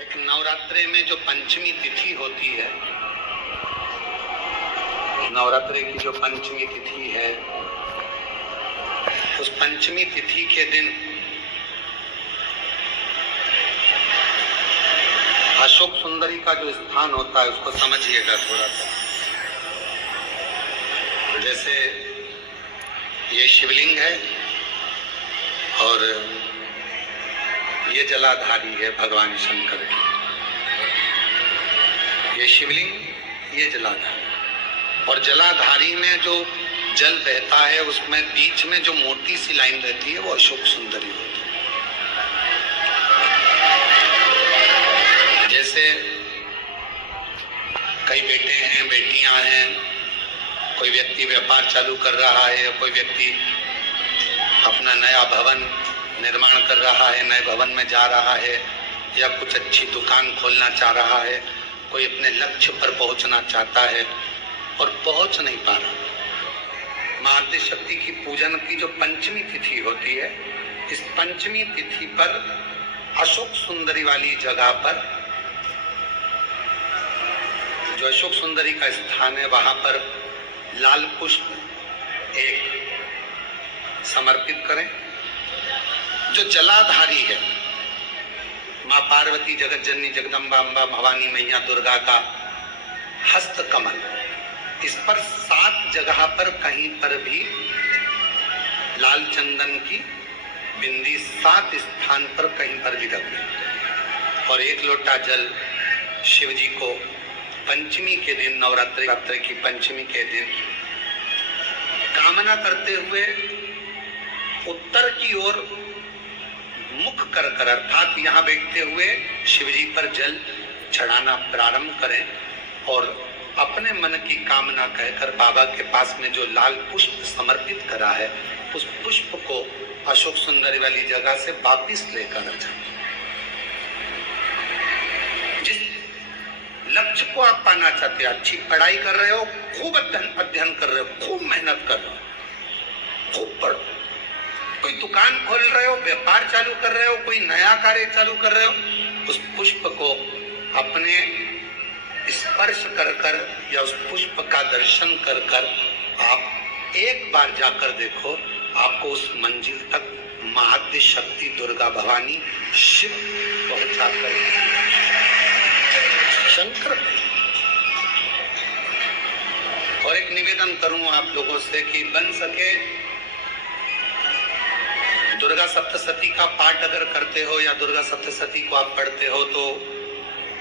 एक नवरात्रि में जो पंचमी तिथि होती है, नवरात्रि की जो पंचमी तिथि है, उस पंचमी तिथि के दिन अशोक सुंदरी का जो स्थान होता है उसको समझिएगा थोड़ा सा। जैसे ये शिवलिंग है और ये जलाधारी है भगवान शंकर की। ये शिवलिंग, ये जलाधारी, और जलाधारी में जो जल बहता है उसमें बीच में जो मोटी सी लाइन रहती है वो अशोक सुंदरी होती है। जैसे कई बेटे हैं, बेटियां हैं, कोई व्यक्ति व्यापार चालू कर रहा है, कोई व्यक्ति अपना नया भवन निर्माण कर रहा है, नए भवन में जा रहा है, या कुछ अच्छी दुकान खोलना चाह रहा है, कोई अपने लक्ष्य पर पहुंचना चाहता है और पहुंच नहीं पा रहा। मां आदिशक्ति की पूजन की जो पंचमी तिथि होती है, इस पंचमी तिथि पर अशोक सुंदरी वाली जगह पर, जो अशोक सुंदरी का स्थान है, वहां पर लाल पुष्प एक समर्पित करें। जो जलाधारी है, मां पार्वती, जगत जननी, जगदम्बा, अम्बा, भवानी मैया, दुर्गा का हस्त कमल, इस पर 7 जगह पर कहीं पर भी लाल चंदन की बिंदी 7 स्थान पर कहीं पर भी रख दें, और 1 लोटा जल शिव जी को पंचमी के दिन, नवरात्रि की पंचमी के दिन कामना करते हुए उत्तर की ओर मुख कर कर, अर्थात यहाँ बैठते हुए शिव जी पर जल चढ़ाना प्रारंभ करें और अपने मन की कामना कहकर बाबा के पास में जो लाल पुष्प समर्पित करा है, उस पुष्प को अशोक सुंदरी वाली जगह से वापिस लेकर आ जाए। जिस लक्ष्य को आप पाना चाहते हैं, अच्छी पढ़ाई कर रहे हो, खूब अध्ययन कर रहे हो, खूब मेहनत कर रहे हो, खूब पढ़ो, कोई दुकान खोल रहे हो, व्यापार चालू कर रहे हो, कोई नया कार्य चालू कर रहे हो, उस पुष्प को अपने स्पर्श कर कर या उस पुष्प का दर्शन कर कर आप एक बार जाकर देखो, आपको उस मंजिल तक मां आदिशक्ति, दुर्गा, भवानी, शिव पहुंचा कर शंकर। और एक निवेदन करूं आप लोगों से कि बन सके दुर्गा सप्तशती का पाठ अगर करते हो या दुर्गा सप्तशती को आप पढ़ते हो तो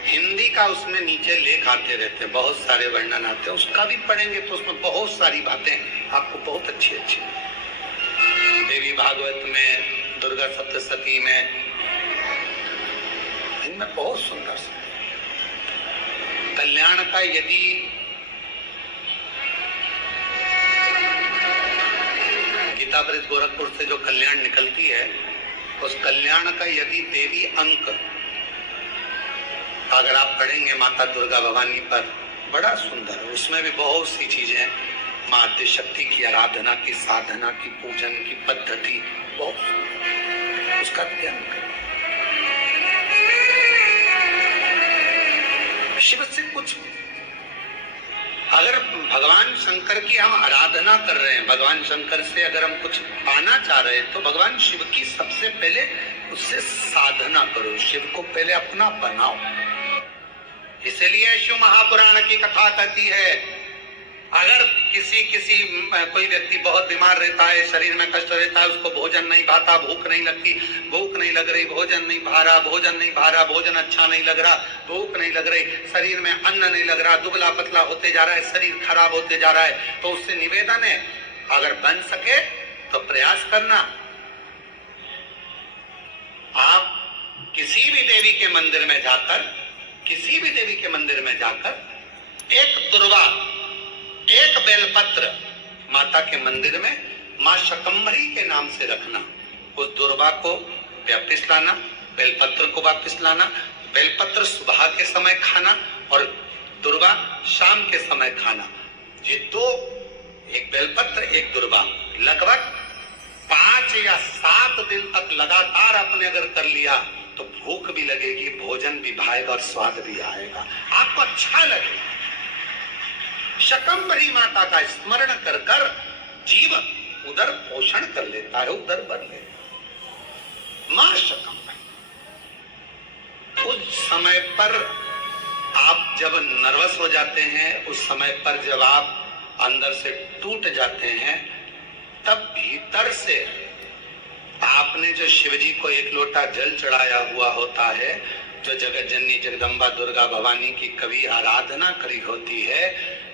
हिंदी का उसमें नीचे लेख आते रहते हैं, बहुत सारे वर्णन आते हैं, उसका भी पढ़ेंगे तो उसमें बहुत सारी बातें आपको बहुत अच्छी अच्छी देवी भागवत में, दुर्गा सप्तशती में, इनमें बहुत सुंदर सुंदर कल्याण का, यदि गीता ब्रिज गोरखपुर से जो कल्याण निकलती है, उस कल्याण का यदि देवी अंक अगर आप पढ़ेंगे माता दुर्गा भवानी पर, बड़ा सुंदर, उसमें भी बहुत सी चीजें मां आदिशक्ति की आराधना की, साधना की, पूजन की पद्धति बहुत सुंदर, उसका ध्यान करें। शिव से कुछ, अगर भगवान शंकर की हम आराधना कर रहे हैं, भगवान शंकर से अगर हम कुछ पाना चाह रहे हैं, तो भगवान शिव की सबसे पहले उससे साधना करो, शिव को पहले अपना बनाओ। इसलिए शिव महापुराण की कथा कहती है, अगर कोई व्यक्ति बहुत बीमार रहता है, शरीर में कष्ट रहता है, उसको भोजन नहीं भाता, भूख नहीं लगती, भूख नहीं लग रही, भोजन नहीं भा रहा, भोजन नहीं भा रहा, भोजन अच्छा नहीं लग रहा, भूख नहीं लग रही, शरीर में अन्न नहीं लग रहा, दुबला पतला होते जा रहा है, शरीर खराब होते जा रहा है, तो उससे निवेदन है, अगर बन सके तो प्रयास करना, आप किसी भी देवी के मंदिर में जाकर एक दुर्वा, एक बेलपत्र माता के मंदिर में मां शकंभरी के नाम से रखना, उस दुर्वा को वापिस लाना, बेलपत्र को वापिस लाना, बेलपत्र सुबह के समय खाना और दुर्वा शाम के समय खाना। ये दो, एक बेलपत्र एक दुर्वा, लगभग 5 या 7 दिन तक लगातार आपने अगर कर लिया तो भूख भी लगेगी, भोजन भी भाएगा और स्वाद भी आएगा, आपको अच्छा लगेगा। शकंभरी माता का स्मरण कर कर जीव उधर पोषण कर लेता है, उधर भर लेता। मां शकंभरी। उस समय पर आप जब नर्वस हो जाते हैं, उस समय पर जब आप अंदर से टूट जाते हैं, तब भीतर से आपने जो शिवजी को एक लोटा जल चढ़ाया हुआ होता है, जो जगत जननी जगदम्बा दुर्गा भवानी की कभी आराधना करी होती है,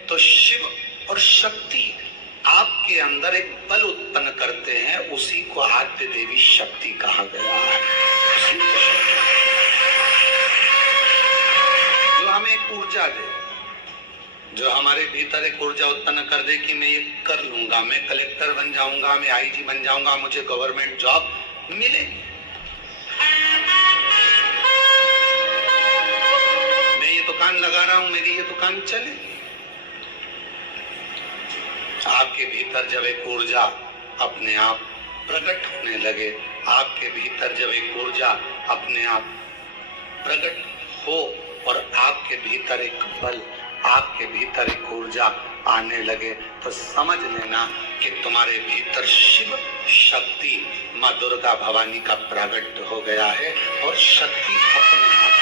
तो शिव और शक्ति आपके अंदर एक बल उत्पन्न करते हैं। उसी को आद्य देवी शक्ति कहा गया है। जो हमें एक ऊर्जा दे, जो हमारे भीतर एक ऊर्जा उत्पन्न कर दे कि मैं ये कर लूंगा, मैं कलेक्टर बन जाऊंगा, मैं आईजी बन जाऊंगा, मुझे गवर्नमेंट जॉब मिलेगी, मैं ये दुकान लगा रहा हूं, मेरी ये दुकान चलेगी। आपके भीतर जब एक ऊर्जा अपने आप प्रकट होने लगे, आपके भीतर जब एक ऊर्जा अपने आप प्रकट हो और आपके भीतर एक बल, आपके भीतर एक ऊर्जा आने लगे, तो समझ लेना कि तुम्हारे भीतर शिव शक्ति माँ दुर्गा भवानी का प्रकट हो गया है और शक्ति अपने आप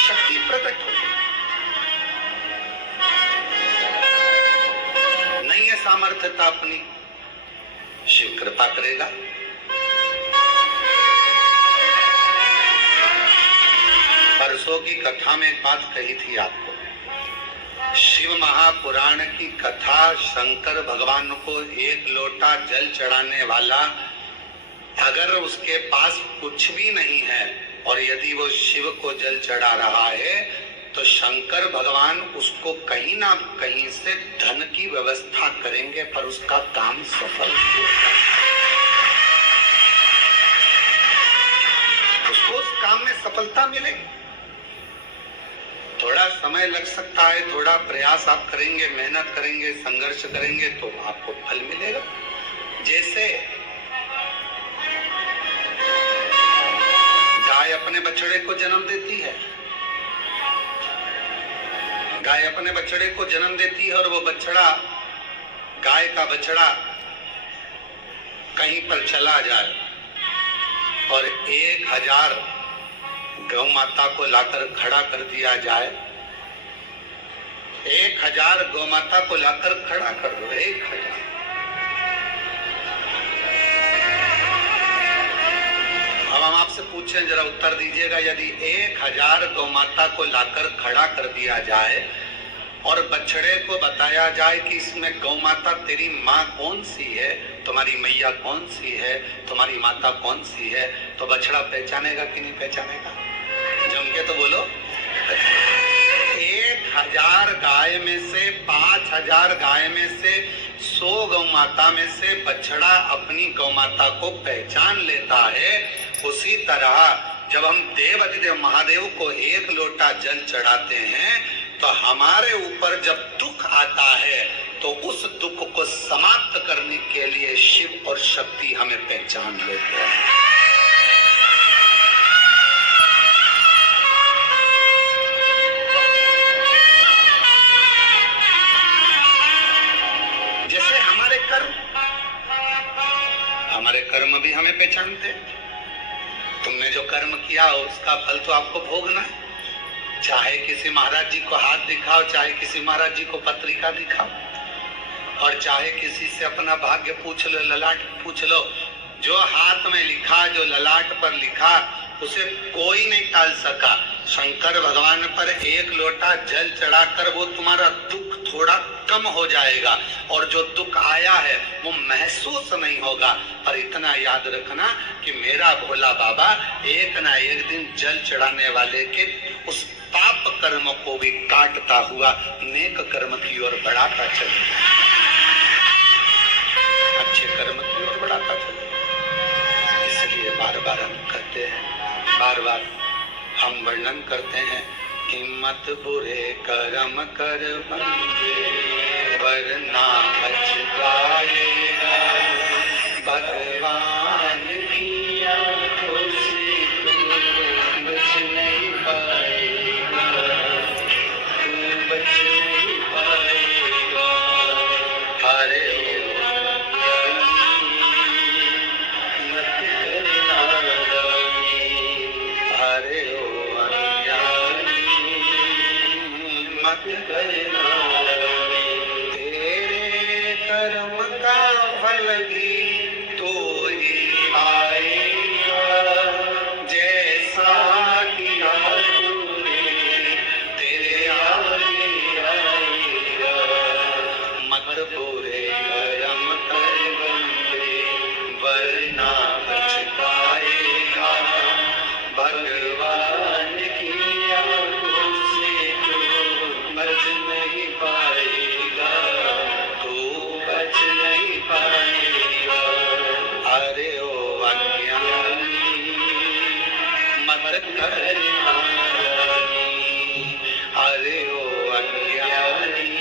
शक्ति प्रकट हो गई। नहीं है सामर्थ्यता अपनी, शिव कृपा करेगा। परसों की कथा में एक बात कही थी आपको, शिव महापुराण की कथा, शंकर भगवान को एक लोटा जल चढ़ाने वाला अगर उसके पास कुछ भी नहीं है और यदि वो शिव को जल चढ़ा रहा है, तो शंकर भगवान उसको कहीं ना कहीं से धन की व्यवस्था करेंगे, पर उसका काम सफल होगा। उसको उस काम में सफलता मिलेगी। थोड़ा समय लग सकता है, थोड़ा प्रयास आप करेंगे, मेहनत करेंगे, संघर्ष करेंगे तो आपको फल मिलेगा। जैसे गाय अपने बछड़े को जन्म देती है, गाय अपने बछड़े को जन्म देती है और वो बछड़ा, गाय का बछड़ा कहीं पर चला जाए और 1000 गौ माता को लाकर खड़ा कर दिया जाए, 1000 गौ माता को लाकर खड़ा कर दो, 1000। अब हम आपसे पूछें, जरा उत्तर दीजिएगा, यदि 1000 गौ माता को लाकर खड़ा कर दिया जाए और बछड़े को बताया जाए कि इसमें गौ माता तेरी माँ कौन सी है, तुम्हारी मैया कौन सी है, तुम्हारी माता कौन सी है, तो बछड़ा पहचानेगा कि नहीं पहचानेगा? जम के तो बोलो। 1000 गाय में से, 5000 गाय में से, 100 गौ माता में से बछड़ा अपनी गौ माता को पहचान लेता है। उसी तरह जब हम देव अधिदेव महादेव को एक लोटा जल चढ़ाते हैं, तो हमारे ऊपर जब दुख आता है तो उस दुख को समाप्त करने के लिए शिव और शक्ति हमें पहचान लेते हैं। जैसे हमारे कर्म भी हमें पहचानते। तुमने जो कर्म किया उसका फल तो आपको भोगना है। चाहे किसी महाराज जी को हाथ दिखाओ, चाहे किसी महाराज जी को पत्रिका दिखाओ, और चाहे किसी से अपना भाग्य पूछ लो, ललाट पूछ लो, जो हाथ में लिखा, जो ललाट पर लिखा, उसे कोई नहीं टाल सका। शंकर भगवान पर एक लोटा जल चढ़ाकर वो तुम्हारा दुख थोड़ा कम हो जाएगा, और जो दुख आया है वो महसूस नहीं होगा। पर इतना याद रखना कि मेरा भोला बाबा एक ना एक दिन जल चढ़ाने वाले के उस पाप कर्म को भी काटता हुआ नेक कर्म की ओर बढ़ाता चलेगा, अच्छे कर्म की ओर बढ़ाता चलेगा। इसलिए बार बार हम कहते हैं, बार बार हम वर्णन करते हैं कि मत बुरे कर्म कर बंदे, वरना पछताएगा भगवान की खुशी करना, तेरे कर्म का फल भी तो ही आएगा, जैसा किया तूने तेरे आगे आएगा। मत बुरे कर्म कर बंदे, वरना पछताएगा, भगवान की आंखों से जो बच नहीं पाएगा, तू बच नहीं पाएगा। अरे ओ अज्ञानी मत करना रानी, अरे ओ अज्ञानी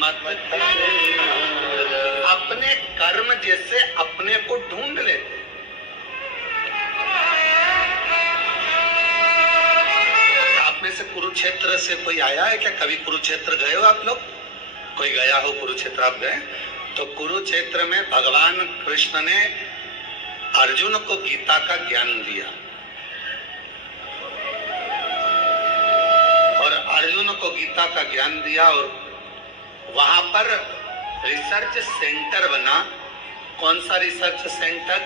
मत करना। अपने कर्म जैसे अपने को ढूंढ लेते। आप में से कुरुक्षेत्र से कोई आया है क्या? कभी कुरुक्षेत्र गए हो आप लोग? कोई गया हो कुरुक्षेत्र? आप गए? तो कुरुक्षेत्र में भगवान कृष्ण ने अर्जुन को गीता का ज्ञान दिया और अर्जुन को गीता का ज्ञान दिया और वहां पर रिसर्च सेंटर बना। कौन सा रिसर्च सेंटर?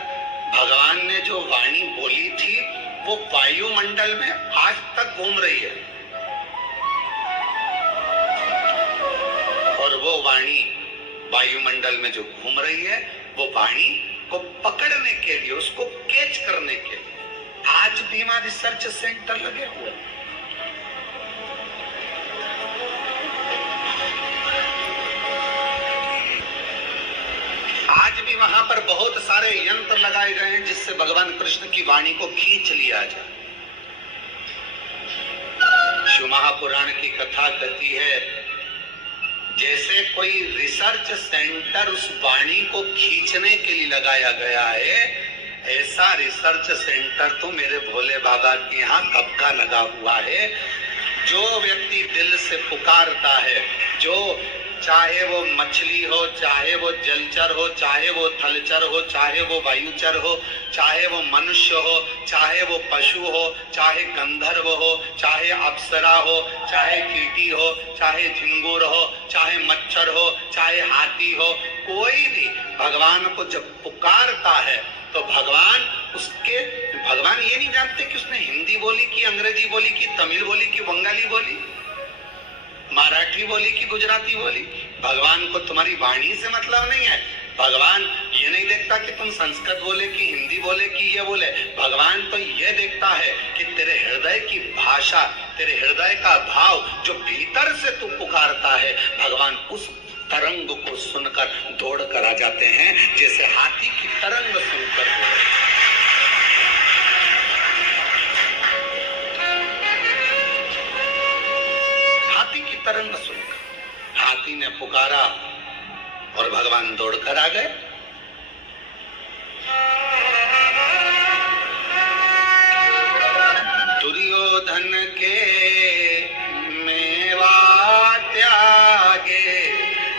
भगवान ने जो वाणी बोली थी वो वायुमंडल में आज तक घूम रही है और वो वाणी वायुमंडल में जो घूम रही है वो वाणी को पकड़ने के लिए, उसको कैच करने के लिए आज भी वहां रिसर्च सेंटर लगे हुए हैं। आज भी वहां पर बहुत सारे यंत्र लगाए गए हैं जिससे भगवान कृष्ण की वाणी को खींच लिया जाए। शिव महापुराण की कथा कहती है जैसे कोई रिसर्च सेंटर उस वाणी को खींचने के लिए लगाया गया है, ऐसा रिसर्च सेंटर तो मेरे भोले बाबा के यहाँ कब का लगा हुआ है। जो व्यक्ति दिल से पुकारता है, जो चाहे वो मछली हो, चाहे वो जलचर हो, चाहे वो थलचर हो, चाहे वो वायुचर हो, चाहे वो मनुष्य हो, चाहे वो पशु हो, चाहे गंधर्व हो, चाहे अप्सरा हो, चाहे चींटी हो, चाहे झिंगुर हो, चाहे मच्छर हो, चाहे हाथी हो, कोई भी भगवान को जब पुकारता है तो भगवान ये नहीं जानते कि उसने हिंदी बोली कि अंग्रेजी बोली कि तमिल बोली कि बंगाली बोली, मराठी बोली कि गुजराती बोली। भगवान को तुम्हारी वाणी से मतलब नहीं है। भगवान ये नहीं देखता कि तुम संस्कृत बोले कि हिंदी बोले कि ये बोले। भगवान तो ये देखता है कि तेरे हृदय की भाषा, तेरे हृदय का भाव जो भीतर से तू पुकारता है, भगवान उस तरंग को सुनकर दौड़ कर आ जाते हैं, जैसे हाथी की तरंग सुनकर। तरंग सुनकर हाथी ने पुकारा और भगवान दौड़कर आ गए। दुर्योधन के मेवा त्यागे,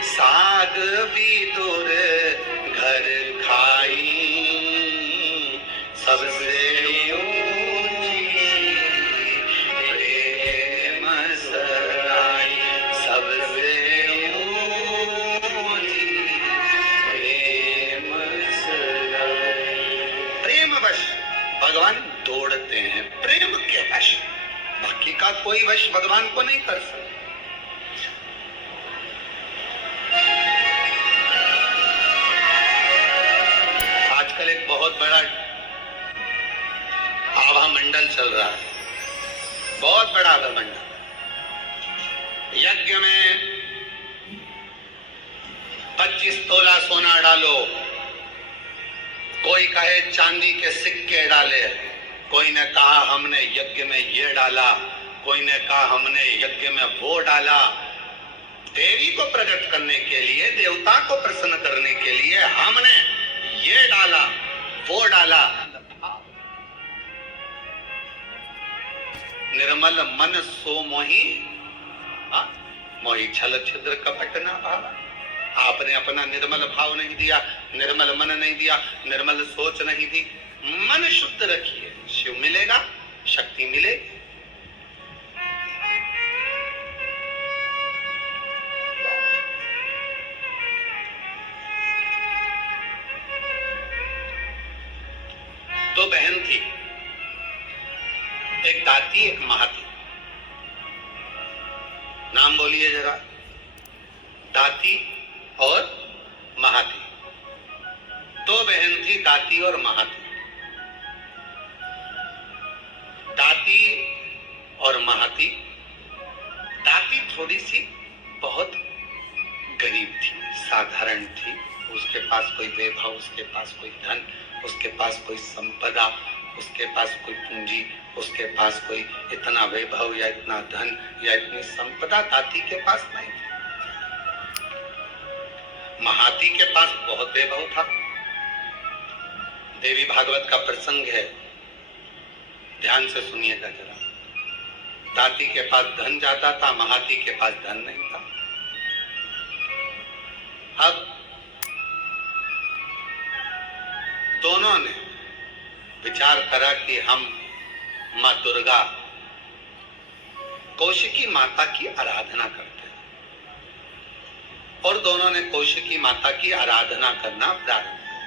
साग विदुर घर खाई, सबसे भगवान दौड़ते हैं प्रेम के वश, बाकी का कोई वश भगवान को नहीं कर सकता। आजकल एक बहुत बड़ा आभा मंडल चल रहा है, बहुत बड़ा आभा मंडल। यज्ञ में 25 तोला सोना डालो, कोई कहे चांदी के सिक्के डाले, कोई ने कहा हमने यज्ञ में ये डाला, कोई ने कहा हमने यज्ञ में वो डाला। देवी को प्रकट करने के लिए, देवता को प्रसन्न करने के लिए हमने ये डाला वो डाला। निर्मल मन सो मोही, मोही छल छिद्र कपट न भावा। आपने अपना निर्मल भाव नहीं दिया, निर्मल मन नहीं दिया, निर्मल सोच नहीं दी। मन शुद्ध रखिए, शिव मिलेगा, शक्ति मिलेगी। एक दाती एक महाती। नाम बोलिए जरा। दाती और महाती, दो बहन थी, दाती और महाती। दाती और महाती। दाती थोड़ी सी बहुत गरीब थी, साधारण थी। उसके पास कोई वैभव, उसके पास कोई धन, उसके पास कोई संपदा, उसके पास कोई पूंजी, उसके पास कोई इतना वैभव या इतना धन या इतनी संपदा दाती के पास नहीं थी। महाती के पास बहुत वैभव था। देवी भागवत का प्रसंग है, ध्यान से सुनिएगा जरा। दाती के पास धन ज्यादा था, महाती के पास धन नहीं था। अब दोनों ने विचार करा कि हम मां दुर्गा कौशिकी माता की आराधना करते हैं, और दोनों ने कौशिकी माता की आराधना करना प्रारंभ किया।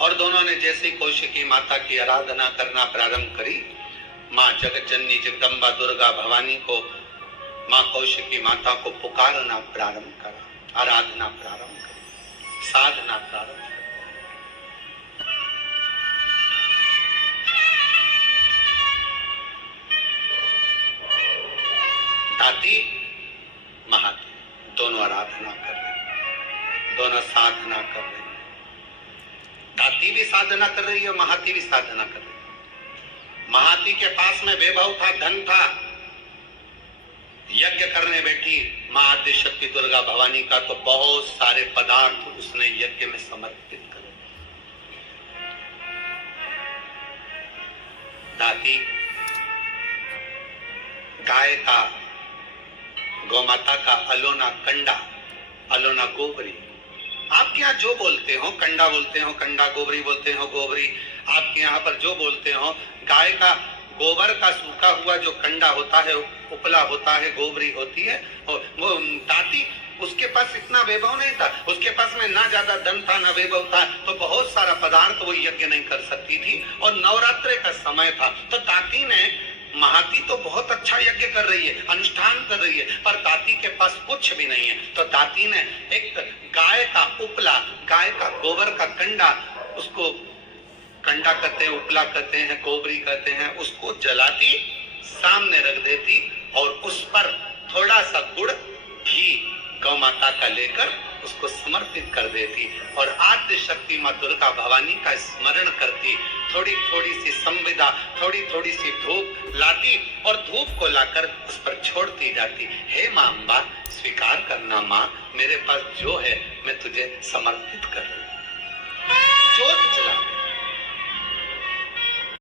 और दोनों ने जैसे कौशिकी माता की आराधना करना प्रारंभ करी, मां जगत जननी जगदम्बा दुर्गा भवानी को, मां कौशिकी माता को पुकारना प्रारंभ करा, आराधना प्रारंभ करी, साधना प्रारंभ करी। दाती महाती दोनों आराधना कर रहे, दोनों साधना कर रहे। दाती भी साधना कर रही है, महाती भी साधना कर रही है। महाती के पास में वैभव था, धन था। यज्ञ करने बैठी मां आद्य शक्ति दुर्गा भवानी का, तो बहुत सारे पदार्थ उसने यज्ञ में समर्पित करे। दाती गाय का, गौमाता का अलोना कंडा, अलोना गोबरी, आपके यहाँ जो बोलते हो, कंडा बोलते हो, कंडा गोबरी बोलते हो, गोबरी आपके यहाँ पर जो बोलते हो, गाय का गोबर का सूखा हुआ जो कंडा होता है, उपला होता है, गोबरी होती है। और वो दाती, उसके पास इतना वैभव नहीं था, उसके पास में ना ज्यादा धन था ना वैभव था, तो बहुत सारा पदार्थ वो यज्ञ नहीं कर सकती थी। और नवरात्रे का समय था, तो दाती ने, महाती तो बहुत अच्छा यज्ञ कर रही है, अनुष्ठान कर रही है, पर दाती के पास कुछ भी नहीं है। तो दाती ने एक गाय का उपला, गाय का गोबर का कंडा, उसको कंडा कहते हैं, उपला कहते हैं, गोबरी कहते हैं, उसको जलाती, सामने रख देती, और उस पर थोड़ा सा गुड़ घी गौ माता का लेकर उसको समर्पित कर देती, और आद्य शक्ति मां दुर्गा भवानी का स्मरण करती। थोड़ी थोड़ी सी संविदा, थोड़ी थोड़ी सी धूप लाती, और धूप को लाकर उस पर छोड़ती जाती। हे मां अम्बा, स्वीकार करना मां, मेरे पास जो है मैं तुझे समर्पित कर रही हूं। ज्योत जला